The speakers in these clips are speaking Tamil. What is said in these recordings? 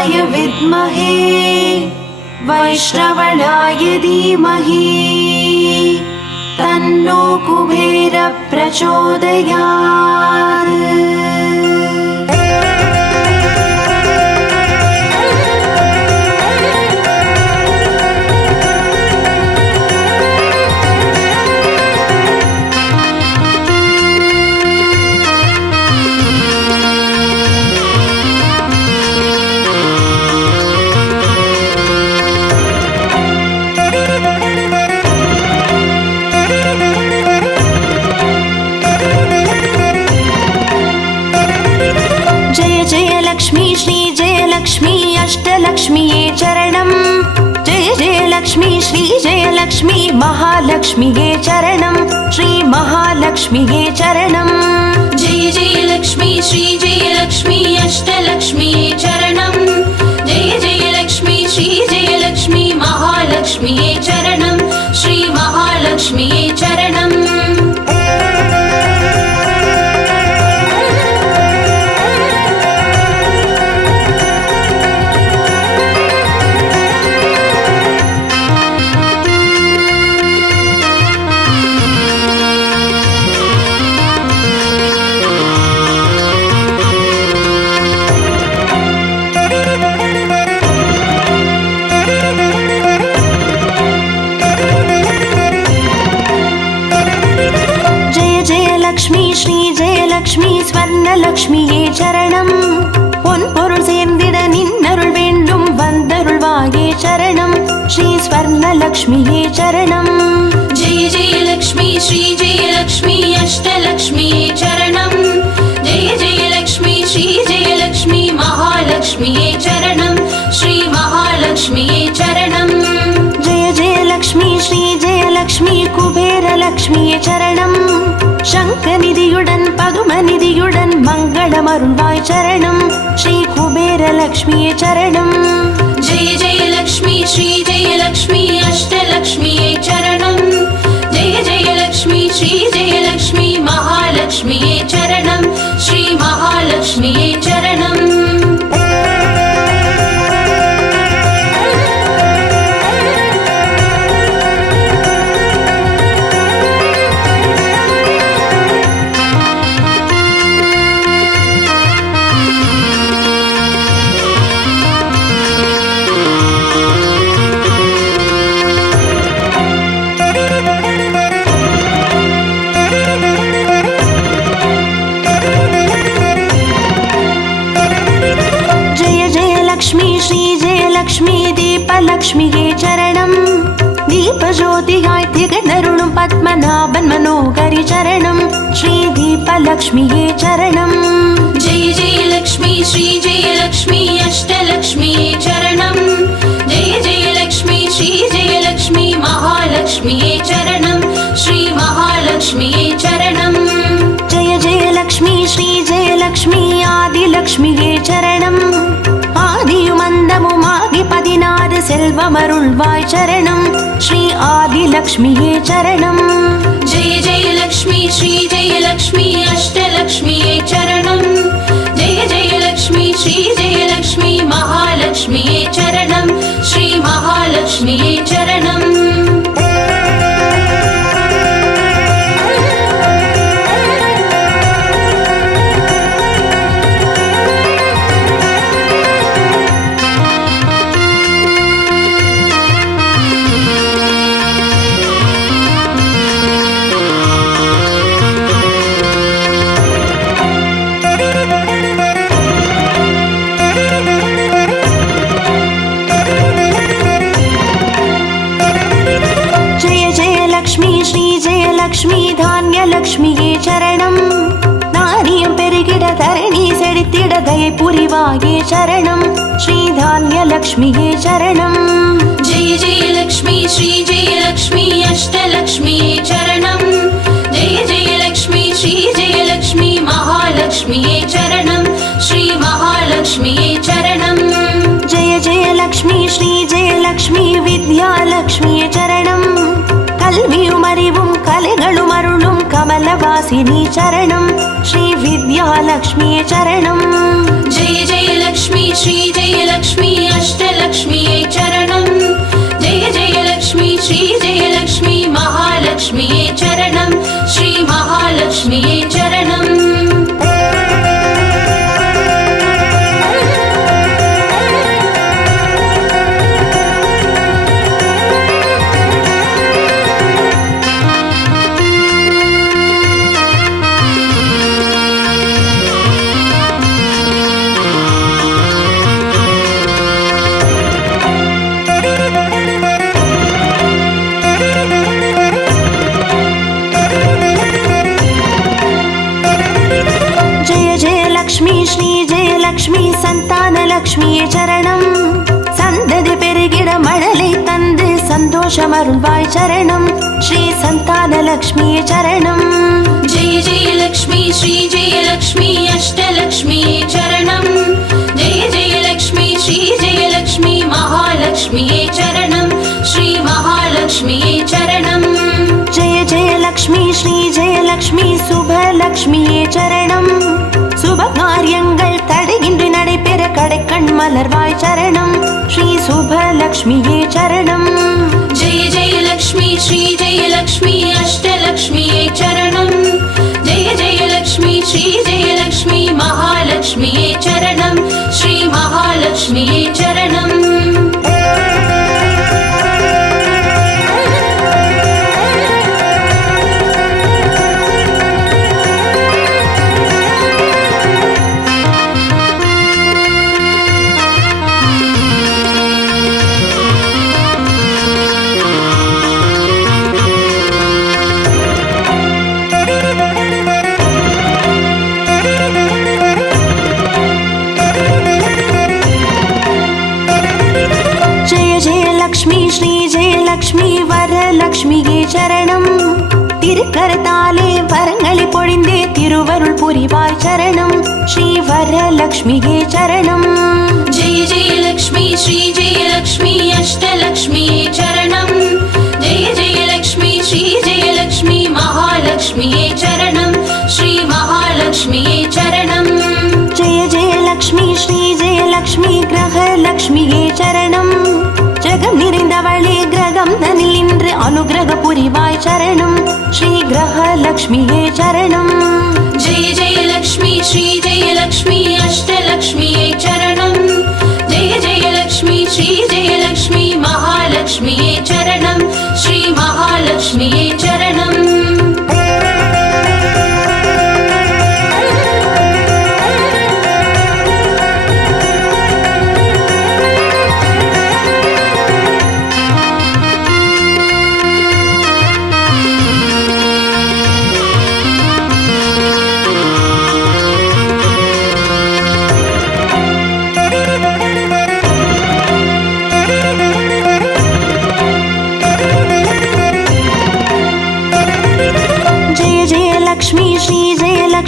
पुरुषाय विद्महे वैष्णवनाय धीमहि तन्नो कुबेर प्रचोदयात्। लक्ष्मी अष्टलक्ष्मीये चरणं। जय जय लक्ष्मी श्री जय लक्ष्मी महालक्ष्मीये चरणं। श्री महालक्ष्मीये चरणं। जय जय लक्ष्मी श्री जय लक्ष्मी अष्टलक्ष्मीये चरणं। जय जय लक्ष्मी श्री जय लक्ष्मी महालक्ष्मीये चरणं। श्री महालक्ष्मीये चरणं। லக்ஷ்மி ஸ்வர்ணலக்ஷ்மியே சரணம். பொன் பொருள் சேர்ந்திட நின்னருள் வேண்டும் வந்தருள்வாயே சரணம். ஸ்ரீ ஸ்வர்ணலக்ஷ்மியே சரணம். ஜெய ஜெய லக்ஷ்மி ஸ்ரீ ஜெய லக்ஷ்மி அஷ்டலக்ஷ்மியே சரணம். ஜெய ஜெய லக்ஷ்மி ஸ்ரீ ஜெய லக்ஷ்மி மகாலக்ஷ்மியே சரணம். ஸ்ரீ மகாலக்ஷ்மியே சரணம். ஜெய ஜெய லக்ஷ்மி ஸ்ரீ ஜெய லக்ஷ்மி குபேர லக்ஷ்மியே சரணம். சங்கநிதியுடன் பதுமநிதியுடன் மங்களம் அருள்வாய் சரணம். ஸ்ரீ குபேர லக்ஷ்மியே சரணம். ஜெய ஜெய லக்ஷ்மி ஸ்ரீ ஜெய லக்ஷ்மி அஷ்டலக்ஷ்மியே சரணம். ஜெய ஜெய லக்ஷ்மி ஸ்ரீ ஜெய லக்ஷ்மி மகாலக்ஷ்மியே சரணம். ஸ்ரீ மகாலக்ஷ்மியே சரணம். லக்ஷ்மியே சரணம். தீபஜோதியாய் திகழ்ந்தருளும் பத்மநாபன் மனோகரி சரணம். ஸ்ரீ தீபலக்ஷ்மியே சரணம். ஜெய ஜெய லக்ஷ்மி ஸ்ரீ ஜெய லக்ஷ்மி அஷ்டலக்ஷ்மியே சரணம். ஜெய ஜெய லக்ஷ்மி ஸ்ரீ ஜெய லக்ஷ்மி மகாலக்ஷ்மியே சரணம். ஸ்ரீ மகாலக்ஷ்மியே சரணம். ஜெய ஜெய லக்ஷ்மி ஸ்ரீ ஜெய லக்ஷ்மி ஆதிலக்ஷ்மியே சரணம். ஆதியும் அந்தமுமாகி 16 செல்வமருள்வாய் சரணம். ஸ்ரீ ஆதிலக்ஷ்மியே சரணம். ஜெய ஜெய லக்ஷ்மி ஸ்ரீ ஜெய லக்ஷ்மி அஷ்டலக்ஷ்மியே சரணம். ஜெய ஜெய லக்ஷ்மி ஸ்ரீ ஜெய லக்ஷ்மி மகாலக்ஷ்மியே சரணம். ஸ்ரீ மகாலக்ஷ்மியே சரணம். லக்ஷ்மி தானியலக்ஷ்மியே சரணம். நாரியம் பெருகிட தரணி செழித்திட தயை புரிவாயே சரணம். ஸ்ரீ தானியலக்ஷ்மியே சரணம். ஜெய ஜெய லக்ஷ்மி ஸ்ரீ ஜெய லக்ஷ்மி அஷ்டலக்ஷ்மியே சரணம். ஜெய ஜெய லக்ஷ்மி ஸ்ரீ ஜெய லக்ஷ்மி மகாலக்ஷ்மியே சரணம். ஸ்ரீ மகாலக்ஷ்மியே சரணம். ஜெய ஜெய லக்ஷ்மி ஸ்ரீ ஜெய லக்ஷ்மி வித்யாலக்ஷ்மியே சரணம். கல்வியும் அறிவும் கலைகளும் அருளும் கமலவாச विलासिनी चरणं श्री विद्यालक्ष्मी चरणं जय जय लक्ष्मी श्री जय लक्ष्मी अष्टलक्ष्मी चरणं जय जय लक्ष्मी श्री जय लक्ष्मी महालक्ष्मी चरणं श्री महालक्ष्मी चरणं லக்ஷ்மி சந்தான லக்ஷ்மியே சரணம் சந்ததி பெருகிட மழலை தந்து சந்தோஷம் அருள்வாய் சரணம் ஸ்ரீ சந்தான லக்ஷ்மியே சரணம் जय जय लक्ष्मी श्री जय लक्ष्मी अष्टलक्ष्मी चरणं जय जय लक्ष्मी श्री जय लक्ष्मी महालक्ष्मी चरणं श्री महालक्ष्मी चरणं जय जय लक्ष्मी श्री जय लक्ष्मी शुभ लक्ष्मिये சரணம் சுப காரியங்கள் தடையின்றி நடைபெற கடைக்கண் மலர்வாய் சரணம் ஸ்ரீ சுப லக்ஷ்மியே சரணம் जय जय लक्ष्मी श्री जय लक्ष्मी अष्टलक्ष्मी चरणं जय जय लक्ष्मी श्री जय लक्ष्मी महालक्ष्मी चरणं श्री महालक्ष्मी चरणं லக்ஷ்மி வரலக்ஷ்மியே சரணம் திருக்கரத்தாலே வரங்களை பொழிந்தே திருவருள் புரிவாய் சரணம் ஸ்ரீ வரலக்ஷ்மியே சரணம் जय जय लक्ष्मी श्री जय लक्ष्मी अष्टलक्ष्मी चरणं जय जय लक्ष्मी श्री जय लक्ष्मी महालक्ष्मी चरणं श्री महालक्ष्मी चरणं जय जय लक्ष्मी श्री जय लक्ष्मी ग्रहलक्ष्मिये சரணம் ஜெகம் நிறைந்தவளே கிரகம் தனில் நின்று அனுகிரக புரிவாய் சரணம் ஸ்ரீ கிரகலக்ஷ்மியே சரணம் जय जय लक्ष्मी श्री जय लक्ष्मी अष्टलक्ष्मी चरणं जय जय लक्ष्मी श्री जय लक्ष्मी महालक्ष्मी चरणं श्री महालक्ष्मी चरणं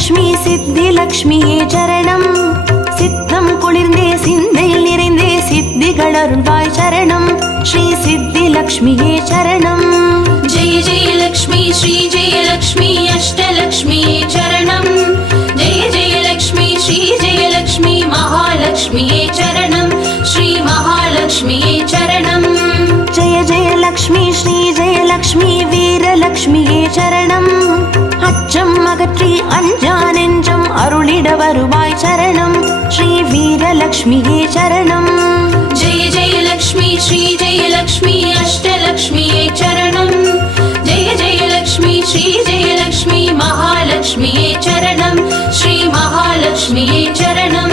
லக்ஷ்மி சித்தி லக்ஷ்மியே சரணம் சித்தம் குளிர்ந்தே சிந்தையில் நிறைந்தே சித்திகள் அருள்வாய் சரணம் ஸ்ரீ சித்தி லக்ஷ்மியே சரணம் जय जय लक्ष्मी श्री जय लक्ष्मी अष्टलक्ष्मी चरणं जय जय लक्ष्मी श्री जय लक्ष्मी महालक्ष्मी चरणं श्री महालक्ष्मी चरणं जय जय लक्ष्मी श्री जय लक्ष्मी வீரலக்ஷ்மியே சரணம் அச்சம் அகற்றி அஞ்சா நெஞ்சம் அருளிட வருவாய் சரணம் ஸ்ரீ வீரலக்ஷ்மியே சரணம் जय जय लक्ष्मी श्री जय लक्ष्मी अष्टलक्ष्मी चरणं जय जय लक्ष्मी श्री जय लक्ष्मी महालक्ष्मी चरणं श्री महालक्ष्मी चरणं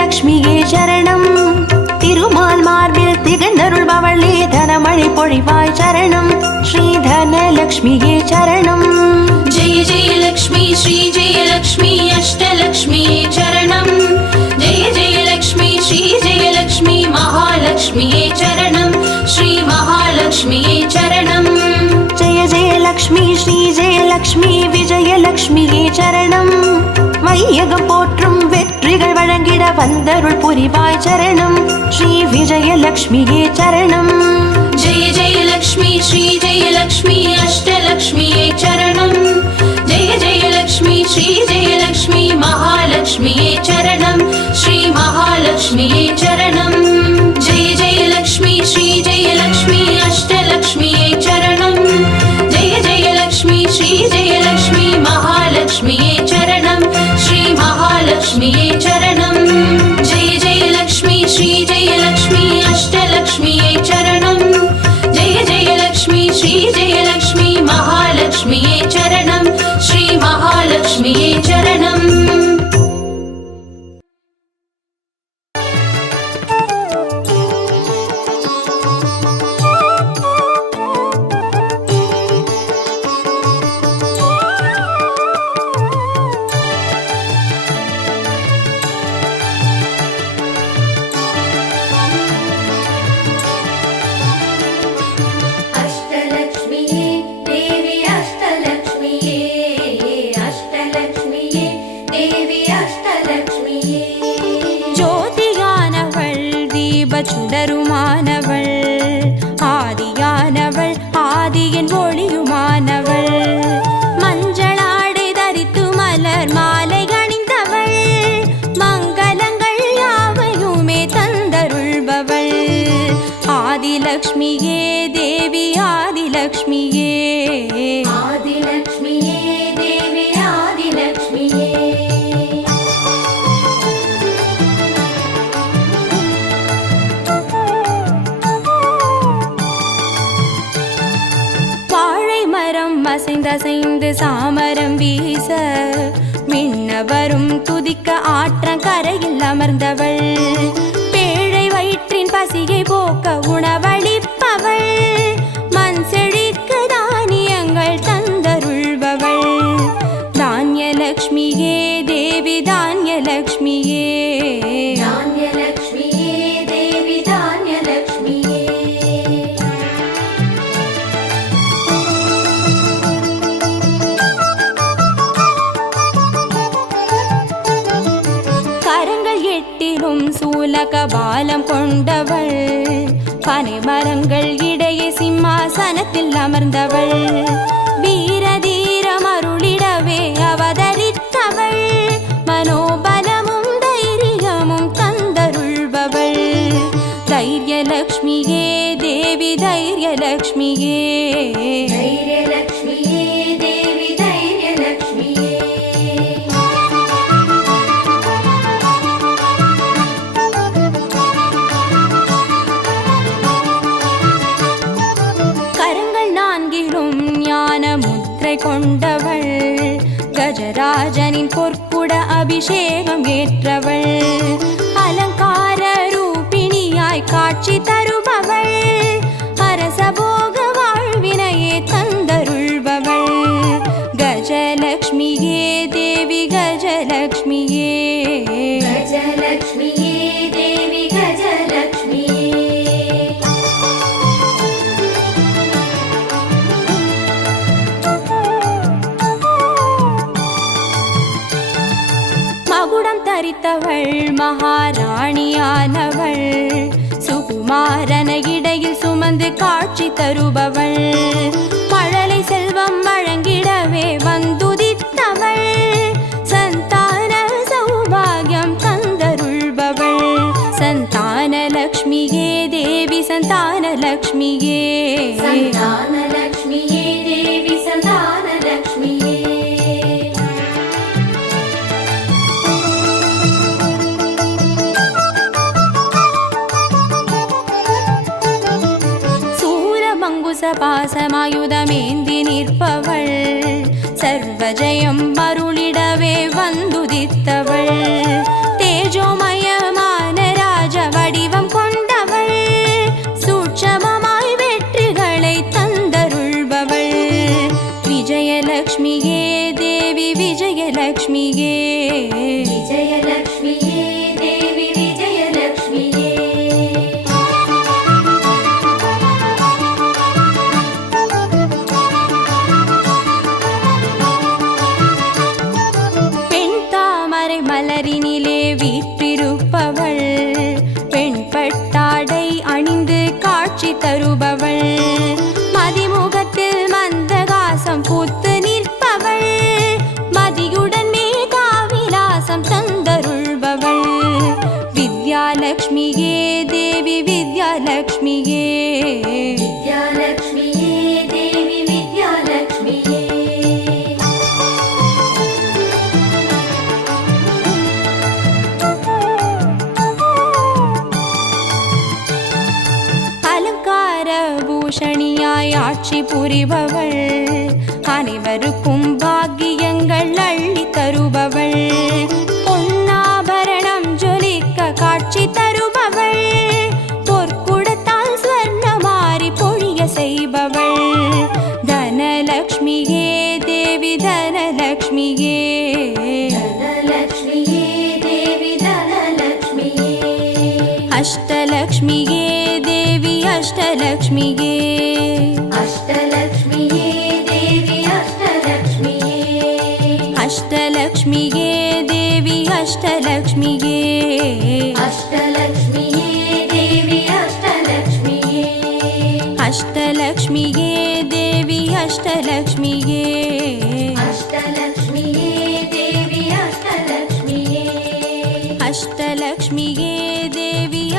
லக்ஷ்மியே சரணம் திருமால் மார்பில் திகழ்ந்தருள்பவளே தனமழை பொழிவாய் சரணம் ஸ்ரீ தனலக்ஷ்மியே சரணம். जय जय लक्ष्मी श्री जय लक्ष्मी अष्टलक्ष्मी चरणं जय जय लक्ष्मी श्री जय लक्ष्मी महालक्ष्मी चरणं श्री महालक्ष्मी चरणं. जय जय लक्ष्मी श्री जय लक्ष्मी विजयलक्ष्मिயே சரணம். வையகம் போற்றும் வெற்றிகள் வழங்கிட வந்தருள் புரிவாய் சரணம். ஸ்ரீ விஜயலக்ஷ்மியே சரணம். जय जय लक्ष्मी श्री जय लक्ष्मी अष्टलक्ष्मी चरणं जय जय लक्ष्मी श्री जय लक्ष्मी महालक्ष्मी चरणं श्री महालक्ष्मी चरणं. जय जय लक्ष्मी श्री जय लक्ष्मी अष्टलक्ष्मी चरणं जय जय लक्ष्मी श्री जय लक्ष्मी महालक्ष्मी चरणं श्री महालक्ष्मी चरणं. जय जय लक्ष्मी श्री जय लक्ष्मी अष्टलक्ष्मी चरणं जय जय लक्ष्मी श्री जय लक्ष्मी महालक्ष्मी चरणं श्री महालक्ष्मी चरणं. अष्टलक्ष्मिये देवी अष्टलक्ष्मिये अष्टलक्ष्मिये देवी अष्टलक्ष्मिये. ஜோதியானவள் தீப சுடருமானவள் ஆதியானவள் ஆதியின் ஒளியுமானவள் மஞ்சளாடை தரித்து மலர் மாலை அணிந்தவள் மங்களங்கள் யாவையுமே தந்தருள்பவள் ஆதிலக்ஷ்மியே தேவி ஆதிலக்ஷ்மியே. आदिलक्ष्मिये देवी आदिलक्ष्मिये. வாழை மரம் அசைந்தசைந்து சாமரம் வீச மின்னவரும் துதிக்க ஆற்றங்கரையில் அமர்ந்தவள் பேழை வயிற்றின் பசியை போக்க உணவளிப்பவள் மண் செழிக்க தானியங்கள் தந்தருள்பவள் தானியலக்ஷ்மியே தேவி தானியலக்ஷ்மியே. धान्यलक्ष्मिये देवी धान्यलक्ष्मिये. கரங்கள் எட்டிலும் சூலக பாலம் கொண்டவள் பனை மரங்கள் இடையே சிம்மாசனத்தில் அமர்ந்தவள் வீரதீரம் அருளிடவே அவதரித்தவள் மனோபலமும் தைரியமும் தந்தருள்பவள் தைரியலக்ஷ்மியே தேவி தைரியலக்ஷ்மியே. धैर्यलक्ष्मिये देवी धैर्यलक्ष्मिये. கரங்கள் நான்கிலும் ஞான முத்திரை கொண்டவள் கஜராஜனின் பொற்குட அபிஷேகம் ஏற்றவள் அலங்கார ரூபிணியாய் காட்சி தருபவள் அரசபோக வாழ்வினையே தந்தருள்பவள் கஜலக்ஷ்மியே தேவி கஜலக்ஷ்மியே. गजलक्ष्मिये देवी गजलक्ष्मिये. மகுடம் தரித்தவள் மகாராணியானவள் சுகுமாரன இடையில் சுமந்து காட்சி தருபவள் மழலை செல்வம் வழங்கிடவே வந்துதித்தவள் சந்தான சௌபாகியம் தந்தருள்பவள் சந்தானலக்ஷ்மியே தேவி சந்தானலக்ஷ்மியே. सन्तानलक्ष्मिये देवी सन्तानलक्ष्मिये. சூரமங்குச பாசமாயுதமேந்தி நிற்பவள் சர்வஜயம் அருளிடவே வந்துதித்தவள் தேஜோமயமான ராஜ வடிவம் கொண்டவள் சூட்சமமாய் வெற்றிகளை தந்தருள்பவள் விஜயலக்ஷ்மியே விஜயலக்ஷ்மியே தேவி விஜயலக்ஷ்மியே பெண் தாமரை மலரினிலே வீற்றிருப்பவள் பெண் பட்டாடை அணிந்து காட்சி தருபவள் மதிமுகத்தில் மந்தகாசம் பூத்து நிற்பவள் மதியுடன் மேதாவிலாசம் தந்தருள்பவள் வித்யாலக்ஷ்மியே தேவி வித்யாலக்ஷ்மியே வித்யாலக்ஷ்மியே தேவி வித்யாலக்ஷ்மியே அலங்கார பூஷணியாய் ஆட்சி புரிபவள் அனைவருக்கும் பாக்கியங்கள் அள்ளி தருபவள் பொன்னாபரணம் ஜொலிக்க காட்சி தருபவள் பொற்குடத்தால் ஸ்வர்ணமாரி பொழிய செய்பவள் தனலக்ஷ்மியே தேவி தனலக்ஷ்மியே தனலக்ஷ்மியே தேவி தனலக்ஷ்மியே அஷ்டலக்ஷ்மியே தேவி அஷ்டலக்ஷ்மியே அஷ்டலக்ஷ்மியே தேவி அஷ்டலக்ஷ்மியே அஷ்டலக்ஷ்மியே தேவி அஷ்டலக்ஷ்மியே அஷ்டலக்ஷ்மியே தேவி அஷ்டலக்ஷ்மியே அஷ்டலக்ஷ்மியே தேவி அஷ்டலக்ஷ்மியே அஷ்டலக்ஷ்மியே தேவி அஷ்டலக்ஷ்மியே அஷ்டலக்ஷ்மியே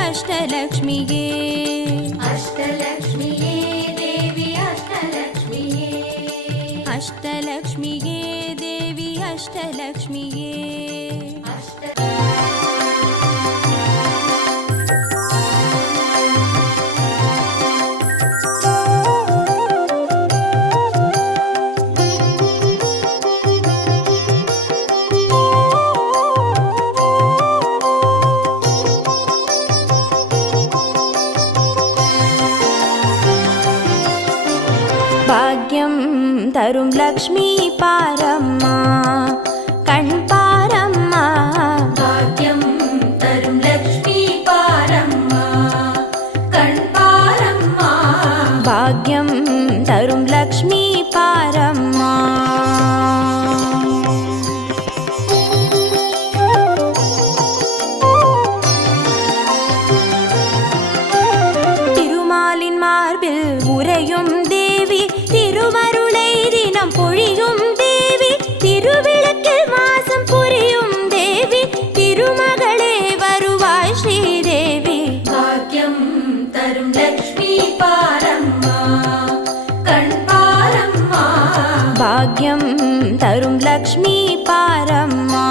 தேவி அஷ்டலக்ஷ்மியே அஷ்டலக்ஷ்மியே தேவி அஷ்டலக்ஷ்மியே அஷ்டலக்ஷ்மியே தேவி அஷ்டலக்ஷ்மியே பாக்யம் தரும் லக்ஷ்மி பாரம்மா கண் பாரம்மா பாக்யம் தரும் லக்ஷ்மி பாரம்மா கண் பாரம்மா பாக்யம் தரும் லக்ஷ்மி பாரம்மா திருமாலின் மார்பில் உறையும் தேவி திருவருளை தினம் பொழியும் தேவி திருவிளக்கில் வாசம் புரியும் தேவி திருமகளே வருவாய் ஸ்ரீதேவி பாக்யம் தரும் லக்ஷ்மி பாரம்மா கண் பாரம்மா பாக்யம் தரும் லக்ஷ்மி பாரம்மா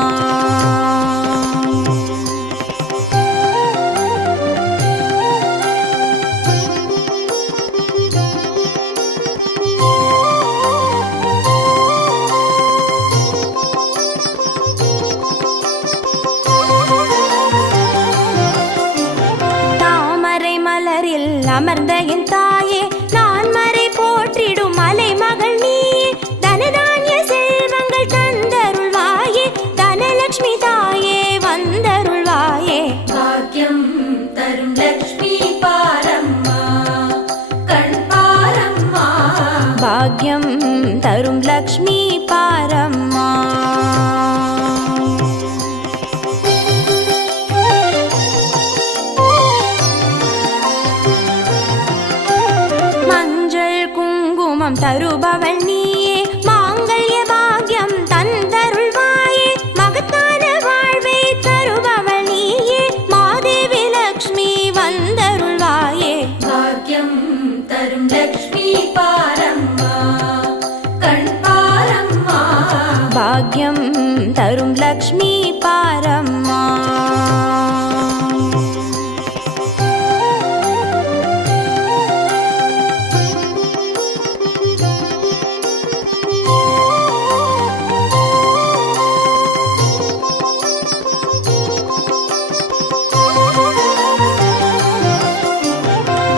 தாமரை மலரில் அமர்ந்த என் தாயே நான் மறை போற்றிடும் மலை மகள் நீயே தனதானிய செல்வங்கள் தந்தருள்வாயே தனலக்ஷ்மி தாயே வந்தருள்வாயே பாக்யம் தரும் லக்ஷ்மி பாரம்மா கண் பாரம்மா பாக்யம் தரும் லக்ஷ்மி பாரம்மா மஞ்சள் குங்குமம் தருபவள் நீயே மாங்கல்ய பாக்யம் தந்தருள்வாயே மகத்தான வாழ்வை தருபவள் நீயே மாதேவி லக்ஷ்மி வந்தருள்வாயே பாக்யம் தரும் லக்ஷ்மி பாரம்மா கண் பாரம்மா பாக்யம் தரும் லக்ஷ்மி பாரம்மா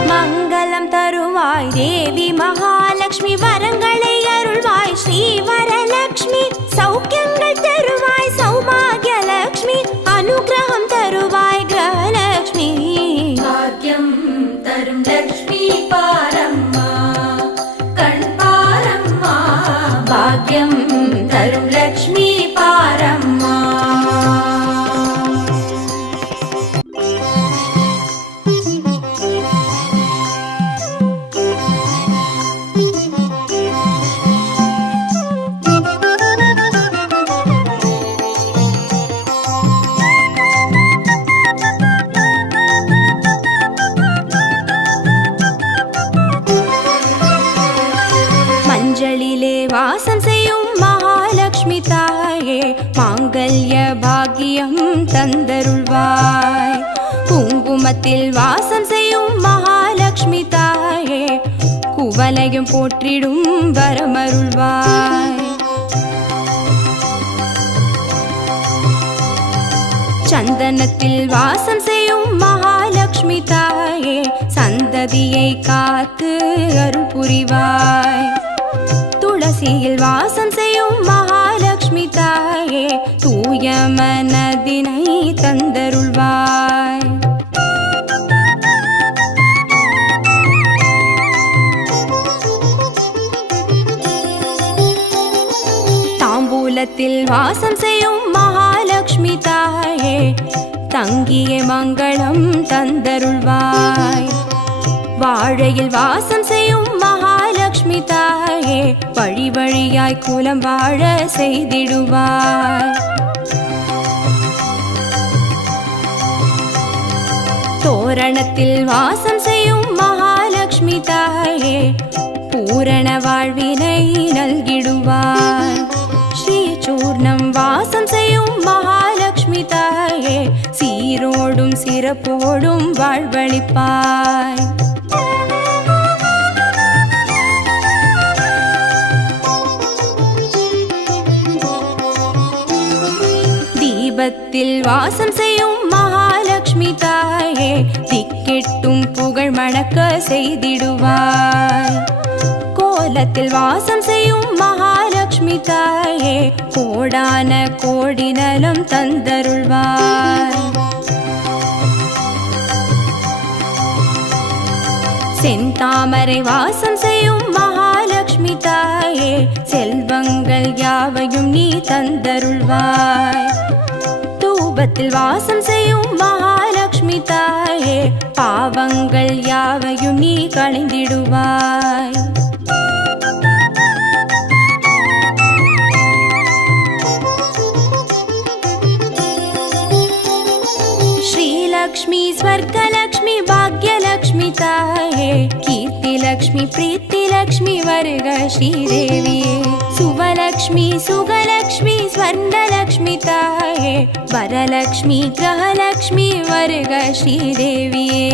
மங்களம் தருவாய் தேவி மகாலட்சுமி வரங்களை அருள்வாய் ஸ்ரீ வரலட்சுமி சௌக்கியங்கள் தருவாய் பாக்யம் தரும் லக்ஷ்மி பாரம்மா. மஞ்சளிலே வாசம் செய்யும் மகாலட்சுமி தாயே மாங்கல்ய பாக்கியம் தந்தருள்வாய். குங்குமத்தில் வாசம் செய்யும் மகாலட்சுமி தாயே குவலையும் போற்றிடும் வரமருள்வாய். சந்தனத்தில் வாசம் செய்யும் மகாலட்சுமி தாயே சந்ததியை காத்து அருள் புரிவாய். துளசியில் வாசம் செய்யும் மகாலட்சுமி தாயே தூய மனதினை தந்தருள்வாய். தாம்பூலத்தில் வாசம் செய்யும் மகாலட்சுமி தாயே தங்கிய மங்களம் தந்தருள்வாய். வாழையில் வாசம் செய்யும் மகாலட்சுமி தாயே வழி வழியாய் குலம் வாழ செய்திடுவாய். தோரணத்தில் வாசம் செய்யும் மகாலட்சுமி தாயே பூரண வாழ்வினை நல்கிடுவாய். ஸ்ரீ சூர்ணம் வாசம் செய்யும் மகாலட்சுமி தாயே சீரோடும் சிறப்போடும் வாழ்வளிப்பாய். தீபத்தில் வாசம் செய்யும் மகாலட்சுமி தாயே திக்கெட்டும் புகழ் மணக்க செய்திடுவாய். கோலத்தில் வாசம் செய்யும் மகாலட்சுமி தாயே கோடான கோடி நலம் தந்தருள்வாய். செந்தாமரை வாசம் செய்யும் மகாலட்சுமி தாயே செல்வங்கள் யாவையும் நீ தந்தருள்வாய். தூபத்தில் வாசம் செய்யும் மகாலட்சுமி தாயே பாவங்கள் யாவையும் நீ களைந்திடுவாய். ஸ்ரீலக்ஷ்மி ஸ்வர்கலக்ஷ்மி பாக்யலக்ஷ்மி தாயே கீர்த்திலக்ஷ்மி பிரீத்திலக்ஷ்மி வருக ஸ்ரீதேவியே. சுவலக்ஷ்மி சுகலக்ஷ்மி ஸ்வர்ணலக்ஷ்மி தாயே வரலக்ஷ்மி கிரகலக்ஷ்மி வருக ஸ்ரீதேவியே.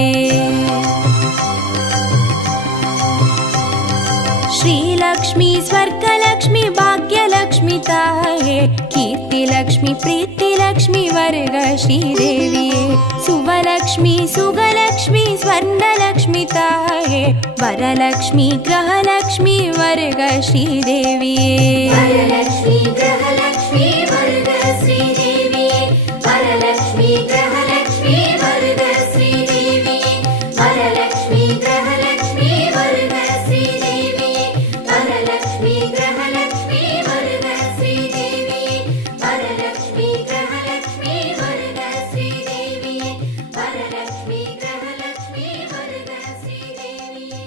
ஸ்ரீலக்ஷ்மி ஸ்வர்கலக்ஷ்மி பாக்யலக்ஷ்மி தாயே கீர்த்திலக்ஷ்மி பிரீத்திலக்ஷ்மி வருக ஸ்ரீதேவியே. சுவலக்ஷ்மி சுகலக்ஷ்மி ஸ்வர்ணலக்ஷ்மி தாயே வரலக்ஷ்மி கிரகலக்ஷ்மி வருக ஸ்ரீதேவியே. வரலக்ஷ்மி கிரகலக்ஷ்மி வருக ஸ்ரீதேவியே. வரலக்ஷ்மி கிரகலக்ஷ்மி வருக ஸ்ரீதேவியே. வரலக்ஷ்மி கிரகலக்ஷ்மி வருக ஸ்ரீதேவியே. வரலக்ஷ்மி கிரகலக்ஷ்மி வருக ஸ்ரீதேவியே. வரலக்ஷ்மி கிரகலக்ஷ்மி வருக ஸ்ரீதேவியே. வரலக்ஷ்மி கிரகலக்ஷ்மி வருக ஸ்ரீதேவியே.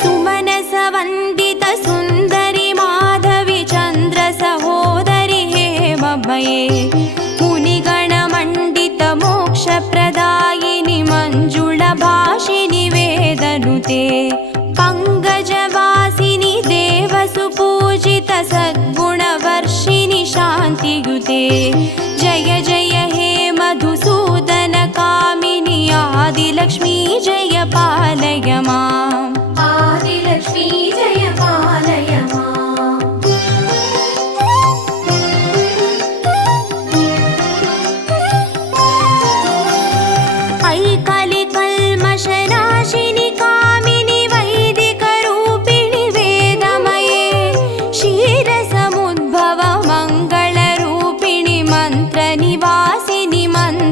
ಸುಮನಸ ವಂದಿತ ಸುಂದರಿ ಮಾಧವಿ ಚಂದ್ರ ಸಹೋದರಿ ಹೇಮಮಯೇ ಮುನಿಗಣ ಮಂಡಿತ ಮೋಕ್ಷ ಪ್ರದಾಯಿನಿ ಮಂಜುಳ ಭಾಷಿನಿ ವೇದನುತೆ ಪಂಕಜವಾಸಿನಿ ದೇವ ಸುಪೂಜಿತ ಸದ್ಗುಣ ವರ್ಷಿನಿ ಶಾಂತಿಯುತೆ. ಜಯ ಜಯ ಹೇ ಮಧುಸೂದನ ಕಾಮಿನಿ ಆದಿಲಕ್ಷ್ಮೀ ಜಯ ಪಾಲಯ ಮಾಂ. ஆதிலக்ஷ்மி ஜெய பாலய மாம்.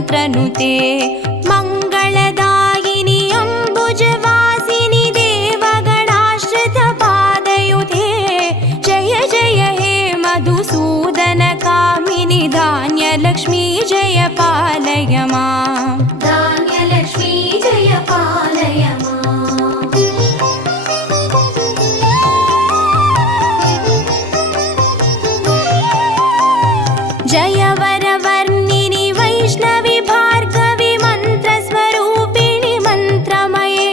ಮಂತ್ರನುತೆ ಮಂಗಳದಾಯಿನಿ ಅಂಬುಜವಾಸಿನಿ ದೇವಗಣಾಶ್ರಿತ ಪಾದಯುತೆ ಜಯ ಜಯ ಹೇ ಮಧುಸೂದನ ಕಾಮಿನಿ ಧಾನ್ಯಲಕ್ಷ್ಮೀ ಜಯ ಪಾಲಯ ಮಾಂ ಧಾನ್ಯಲಕ್ಷ್ಮೀ ಜಯ ಪಾಲಯ ಮಾಂ ಜಯ ವರವರ್ಣಿನಿ ವೈಷ್ಣವಿ ಭಾರ್ಗವಿ ಮಂತ್ರಸ್ವರೂಪಿಣಿ ಮಂತ್ರಮಯೇ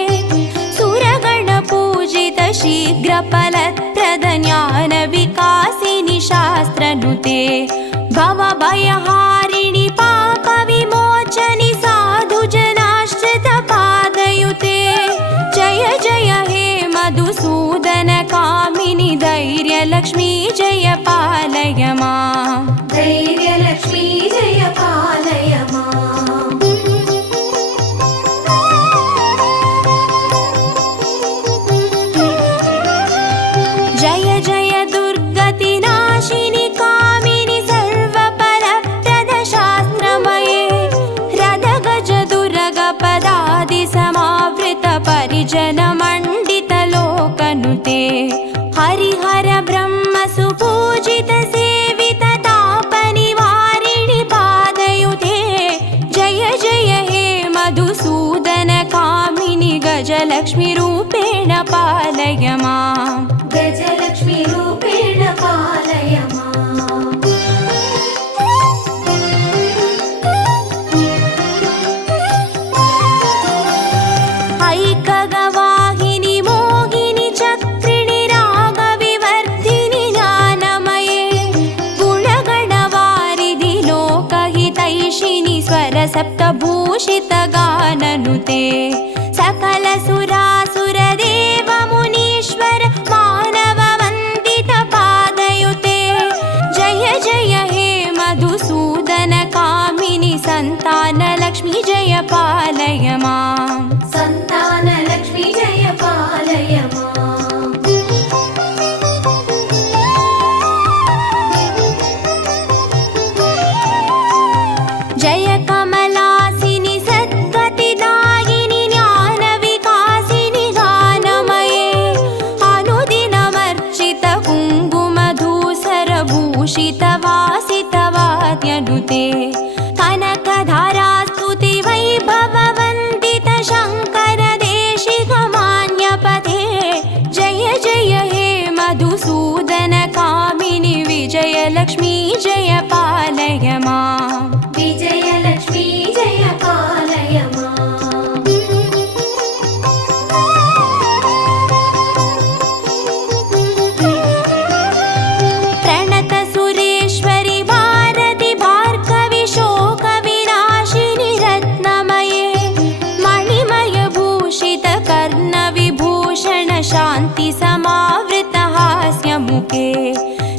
ಸುರಗಣ ಪೂಜಿತ ಶೀಘ್ರ ಫಲಪ್ರದ ಜ್ಞಾನ ವಿಕಾಸಿನಿ ಶಾಸ್ತ್ರನುತೆ ಭವ ಭಯಹಾರಿಣಿ ಪಾಪ ವಿಮೋಚನಿ ಸಾಧು ಜನಾಶ್ರಿತ ಪಾದಯುತೆ ಜಯ ಜಯ ಹೇ ಮಧುಸೂದನ ಕಾಮಿನಿ ಧೈರ್ಯ ಲಕ್ಷ್ಮೀ ಜಯ ಪಾಲಯ ಮಾಂ ಧೈರ್ಯಲಕ್ಷ್ಮೀ ಜಯ ಪಾಲಯ ಮಾಂ ಜಯ ಜಯ ದುರ್ಗತಿ ನಾಶಿನಿ ಕಾಮಿನಿ ಸರ್ವಫಲಪ್ರದ ಶಾಸ್ತ್ರಮಯೇ ರಥ ಗಜ ದುರಗ ಪದಾದಿ ಸಮಾವೃತ ಪರಿಜನ ಮಂಡಿತ ಲೋಕನುತೆ ಹರಿಹರ ಬ್ರಹ್ಮ ಸುಪೂಜಿತ ಸೇವಿತ ತಾಪ ನಿವಾರಿಣಿ ಪಾದಯುತೆ ಜಯ ಜಯ ಹೇ ಮಧುಸೂದನ ಕಾಮಿನಿ ಗಜಲಕ್ಷ್ಮಿ ರೂಪೇಣ ಪಾಲಯ ಮಾಂ ಗಜಲಕ್ಷ್ಮೀ ರೂಪೇಣ ಪಾಲಯ ಮಾಂ ಐಕಗವಾಹಿನಿ ಮೋಹಿನಿ ಚಕ್ರಿಣಿ ರಾಗ ವಿವರ್ಧಿನಿ ಜ್ಞಾನಮಯೇ ಗುಣಗಣವಾರಿಧಿ ಲೋಕಹಿತೈಷಿಣಿ ಸ್ವರ ಸಪ್ತಭೂಷಿತ ಗಾನನುತೆ ಸಕಲ ಸುರಾಸುರ ದೇವ ಮುನೀಶ್ವರ ಮಾನವ ವಂದಿತ ಪಾದಯುತೆ ಜಯ ಜಯ ಹೇ ಮಧುಸೂದನ ಕಾಮಿನಿ ಸಂತಾನ ಲಕ್ಷ್ಮೀ ಜಯ ಪಾಲಯ ಮಾಂ ಸಂತಾನ ಲಕ್ಷ್ಮೀ ಜಯ ಪಾಲಯ ಮಾಂ ಜಯ ಕಮಲಾಸಿನಿ ಸದ್ಗತಿದಾಯಿನಿ ಜ್ಞಾನ ವಿಕಾಸಿನಿ ಗಾನಮಯೇ ಅನುದಿನಮರ್ಚಿತ ಕುಂಕುಮಧೂಸರ ಭೂಷಿತ ವಾಸಿತ ವಾದ್ಯನುತೆ ಕನಕಧಾರಾ ಸ್ತುತಿ ವೈಭವ ವಂದಿತ ಶಂಕರ ದೇಶಿಕ ಮಾನ್ಯಪತೆ ಜಯ ಜಯ ಹೇ ಮಧುಸೂದನ ಕಾಮಿನಿ ವಿಜಯಲಕ್ಷ್ಮೀ ಜಯ ಪಾಲಯ ಮಾಂ ವಿಜಯಲಕ್ಷ್ಮೀ ಜಯ ಪಾಲಯ ಮಾಂ ಪ್ರಣತ ಸುರೇಶ್ವರಿ ಭಾರತಿ ಭಾರ್ಗವಿ ಶೋಕ ವಿನಾಶಿನಿ ರತ್ನಮಯೇ ಮಣಿಮಯ ಭೂಷಿತ ಕರ್ಣ ವಿಭೂಷಣ ಶಾಂತಿ ಸಮಾವೃತ ಹಾಸ್ಯ ಮುಖೆ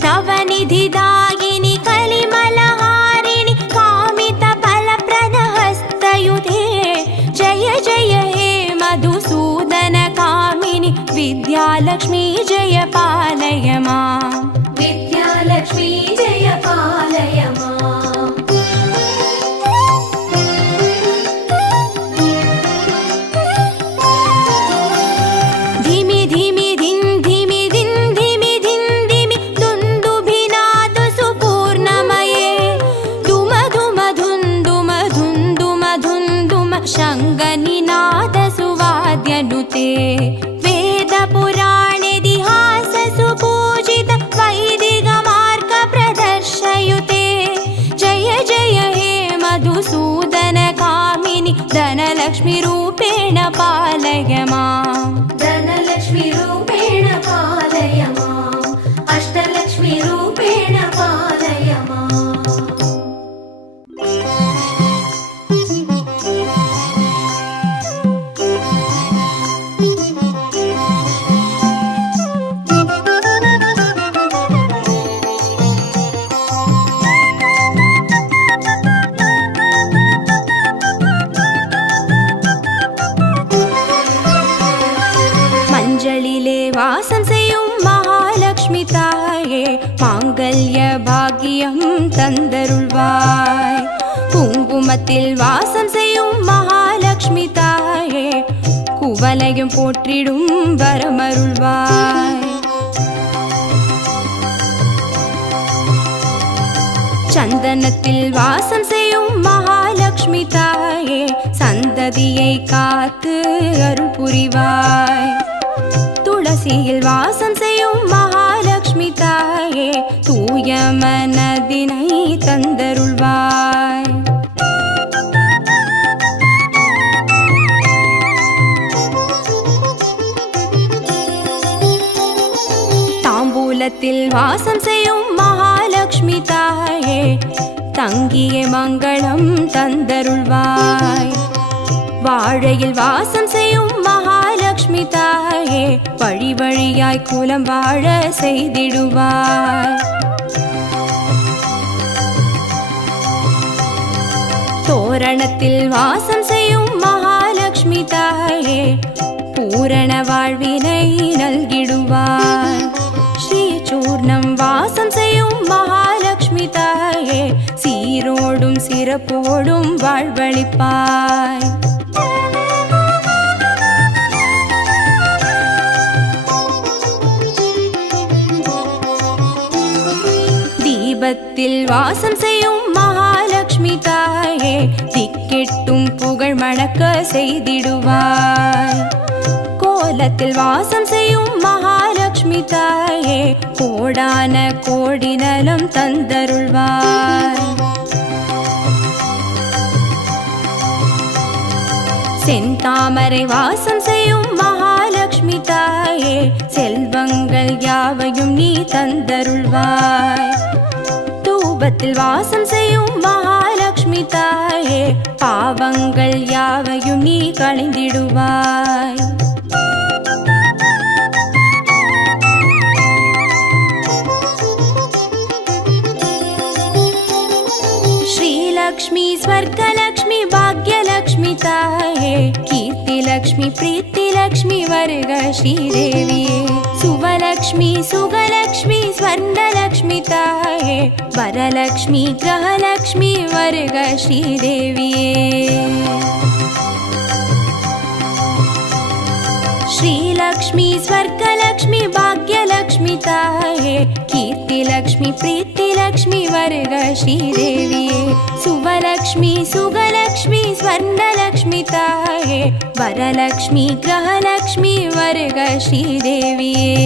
ನವನಿಧಿ ದಾಯಿನಿ ಕಲಿಮಲಹಾರಿಣಿ ಕಾಮಿತ ಫಲಪ್ರದ ಹಸ್ತಯುತೆ ಜಯ ಜಯ ಹೇ ಮಧುಸೂದನ ಕಾಮಿನಿ ವಿದ್ಯಾಲಕ್ಷ್ಮೀ ಜಯ ಪಾಲಯ ಮಾಂ ವಿದ್ಯಾಲಕ್ಷ್ಮೀ ಜಯ ಪಾಲಯ ಮಾಂ ಧಿಮಿ ಧಿಮಿ ಧಿನ್ ಧಿಮಿ ಧಿನ್ ಧಿಮಿ ಧಿನ್ ಧಿಮಿ ದುಂದುಭಿನಾದ ಸುಪೂರ್ಣಮಯೇ ಧುಮ ಧುಮ ಧುಂದುಮ ಧುಂದುಮ ಧುಂದುಮ ಶಂಗನಿನಾದ ಸುವಾದ್ಯನುತೆ ವೇದ ಪುರಾಣೇದಿಹಾಸ ಸುಪೂಜಿತ ವೈದಿಕ ಮಾರ್ಗ ಪ್ರದರ್ಶಯುತೆ ಜಯ ಜಯ ಹೇ ಮಧುಸೂದನ ಕಾಮಿನಿ ಧನಲಕ್ಷ್ಮಿ ರೂಪೇಣ ಪಾಲಯ ಮಾಂ ಧನಲಕ್ಷ್ಮೀ ರೂಪೇಣ ಪಾಲಯ ಮಾಂ ಅಷ್ಟಲಕ್ಷ್ಮೀ ರೂಪೇಣ ಪಾಲಯ ಮಾಂ மஞ்சளிலே வாசம் செய்யும் மகாலட்சுமி தாயே மாங்கல்ய பாக்கியம் தந்தருள்வாய் குங்கும குங்குமத்தில் வாசம் செய்யும் மகாலட்சுமி தாயே குவலையும் போற்றிடும் வரமருள்வாய். சந்தனத்தில் வாசம் செய்யும் மகாலட்சுமி தாயே சந்ததியை காத்து அருள் புரிவாய். துளசியில் வாசம் செய்யும் மகாலட்சுமி தாயே தூய மனதினை தந்தருள்வாய். தாம்பூலத்தில் வாசம் செய்யும் மகாலட்சுமி தாயே தங்கிய மங்களம் தந்தருள்வாய். வாழையில் வாசம் செய்யும் மகாலட்சுமி தாயே வழி வழியாய் குலம் வாழ செய்திடுவாய். தோரணத்தில் வாசம் செய்யும் மகாலட்சுமி தாயே பூரண வாழ்வினை நல்கிடுவாய். ஸ்ரீ சூர்ணம் வாசம் செய்யும் மகாலட்சுமி தாயே சீரோடும் சிறப்போடும் வாழ்வளிப்பாய். தீபத்தில் வாசம் செய்யும் மகாலட்சுமி தாயே திக்கெட்டும் புகழ் மணக்க செய்திடுவாய். கோலத்தில் வாசம் செய்யும் மகாலட்சுமி தாயே கோடான கோடி நலம் தந்தருள்வாய். செந்தாமரை வாசம் செய்யும் மகாலட்சுமி தாயே செல்வங்கள் யாவையும் நீ தந்தருள்வாய். தூபத்தில் வாசம் செய்யும் மகாலட்சுமி தாயே பாவங்கள் யாவையும் நீ களைந்திடுவாய். ஸ்ரீலக்ஷ்மி ஸ்வர்கலக்ஷ்மி பாக்யலக்ஷ்மி தாயே கீர்த்திலக்ஷ்மி பிரீத்திலக்ஷ்மி வருக ஸ்ரீதேவியே. சுவலக்ஷ்மி சுகலக்ஷ்மி ஸ்வர்ணலக்ஷ்மி தாயே வரலக்ஷ்மி கிரகலக்ஷ்மி வருக ஸ்ரீதேவியே. श्रीलक्ष्मी स्वर्गलक्ष्मी भाग्यलक्ष्मी ताये कीर्तिलक्ष्मी प्रीतिलक्ष्मी वर्ग श्रीदेविये. सुवलक्ष्मी सुगलक्ष्मी स्वर्णलक्ष्मी ताये वरलक्ष्मी ग्रहलक्ष्मी वर्ग श्रीदेविये.